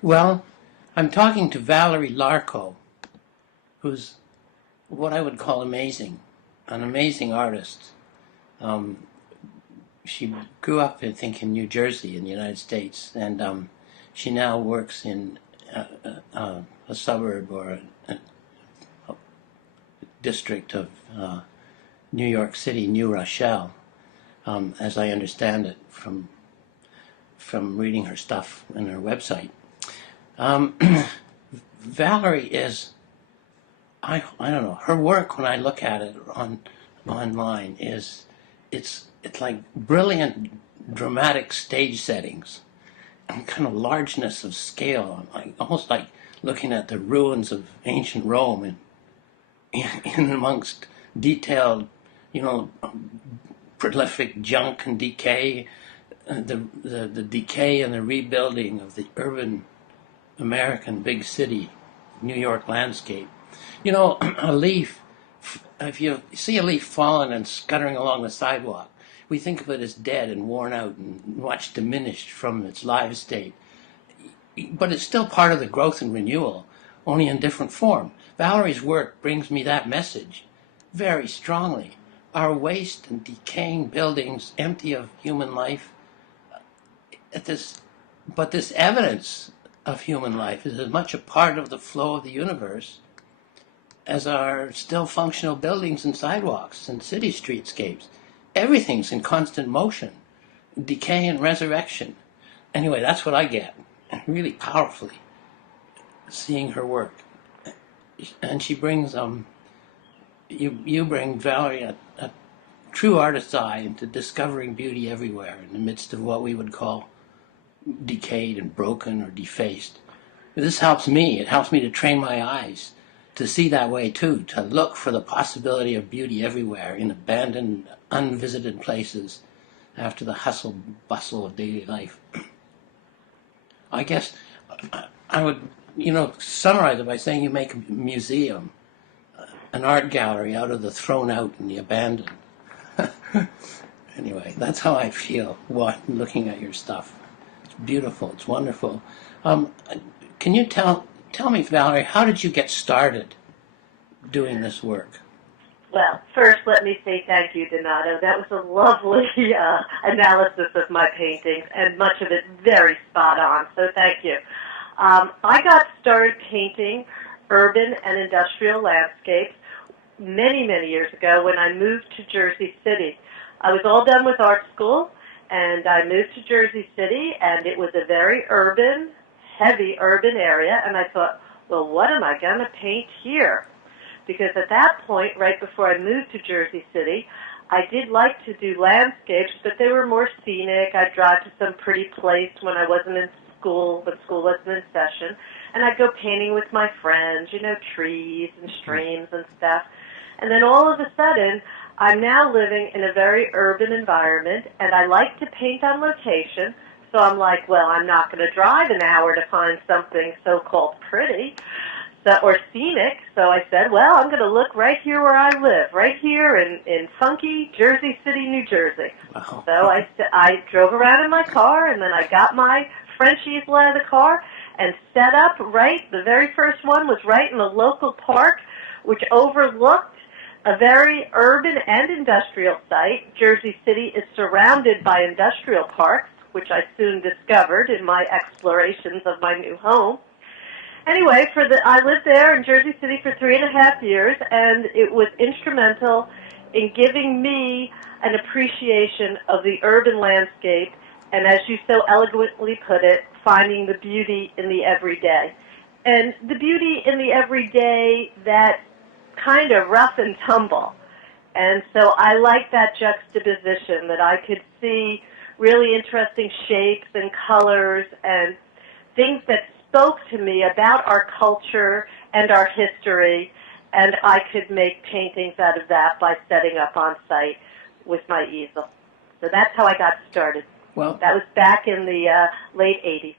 Well, I'm talking to Valeri Larko, who's what I would call amazing, an amazing artist. Um, she grew up, I think, in New Jersey in the United States, and she now works in a suburb or a district of New York City, New Rochelle, as I understand it from reading her stuff in her website. Um, Valerie is I don't know, her work when I look at it online is it's like brilliant dramatic stage settings and kind of largeness of scale, like almost like looking at the ruins of ancient Rome and in amongst detailed, you know, prolific junk and decay, the decay and the rebuilding of the urban American big city, New York landscape. You know, a leaf, if you see a leaf fallen and scuttering along the sidewalk, we think of it as dead and worn out and much diminished from its live state. But it's still part of the growth and renewal, only in different form. Valerie's work brings me that message very strongly. Our waste and decaying buildings empty of human life, at this, but this evidence of human life is as much a part of the flow of the universe as are still functional buildings and sidewalks and city streetscapes. Everything's in constant motion, decay and resurrection. Anyway, that's what I get, really powerfully, seeing her work. And she brings, you bring, Valerie, a true artist's eye into discovering beauty everywhere in the midst of what we would call decayed and broken or defaced. This helps me. It helps me to train my eyes to see that way too, to look for the possibility of beauty everywhere in abandoned, unvisited places after the hustle bustle of daily life. I guess I would, summarize it by saying you make a museum, an art gallery out of the thrown out and the abandoned. Anyway, that's how I feel looking at your stuff. It's beautiful. It's wonderful. Can you tell me, Valerie, how did you get started doing this work? Well, first, let me say thank you, Donato. That was a lovely analysis of my paintings, and much of it very spot on, so thank you. I got started painting urban and industrial landscapes many, many years ago when I moved to Jersey City. I was all done with art school, and I moved to Jersey City, and it was a very urban, heavy urban area, and I thought, well, what am I going to paint here? Because at that point, right before I moved to Jersey City, I did like to do landscapes, but they were more scenic. I'd drive to some pretty place when I wasn't in school, but school wasn't in session, and I'd go painting with my friends, trees and streams and stuff. And then all of a sudden, I'm now living in a very urban environment, and I like to paint on location. So I'm like, well, I'm not going to drive an hour to find something so-called pretty or scenic. So I said, well, I'm going to look right here where I live, right here in funky Jersey City, New Jersey. Wow. So I drove around in my car, and then I got my French easel out of the car and set up right. The very first one was right in a local park, which overlooked a very urban and industrial site. Jersey City is surrounded by industrial parks, which I soon discovered in my explorations of my new home. Anyway, I lived there in Jersey City for 3.5 years, and it was instrumental in giving me an appreciation of the urban landscape, and as you so eloquently put it, finding the beauty in the everyday. And the beauty in the everyday, that kind of rough and tumble. And so I like that juxtaposition, that I could see really interesting shapes and colors and things that spoke to me about our culture and our history, and I could make paintings out of that by setting up on site with my easel. So that's how I got started. Well, that was back in the late 80s.